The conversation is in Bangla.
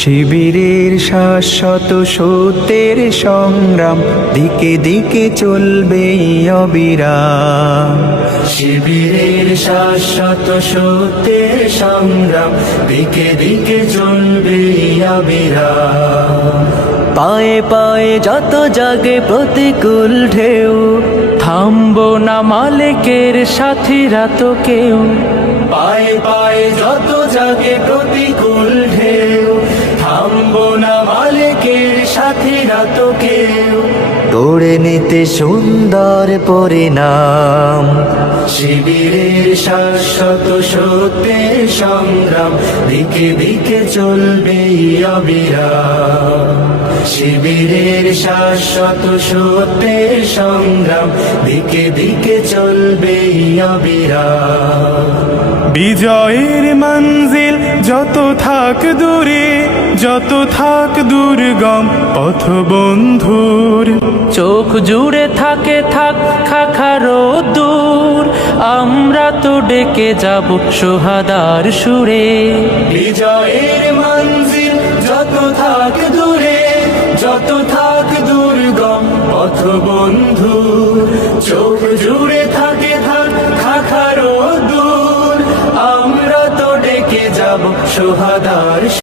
শিবিরের শাশ্বত সত্যের সংগ্রাম দিকে দিকে চলবে অবিরাম। শিবিরের শাশ্বত সত্যের সংগ্রাম দিকে দিকে চলবে অবিরাম। পায়ে পায়ে যত জাগে প্রতিকূল ঢেউ, থামবো না মালিকের সাথীরা তো কেউ। পায়ে পায়ে যত জাগে প্রতিকূল ঢেউ, থামবো না মালিকের সাথীরা তো কেউ। গড়ে নিতে সুন্দর পরিণাম, শিবিরের শাশ্বত সত্যের সংগ্রাম দিকে দিকে চলবে অবিরাম। শিবিরের শাশ্বত সত্যের সংগ্রাম দিকে দিকে চলবে অবিরাম। বিজয়ের মঞ্জিল যত থাক দূরে, যত থাক দুর্গম পথ বন্ধুর, চোখ জুড়ে থাকে থাক খাখারো দূর, আমরা তো ডেকে যাব সোহাদার সুরে। বিজয়ের মঞ্জিল যত থাক দূরে, যত থাক দুর্গম পথ বন্ধু, চোখ জুড়ে থাকে থাক খাখারো দূর, আমরা তো ডেকে যাব সোহাদার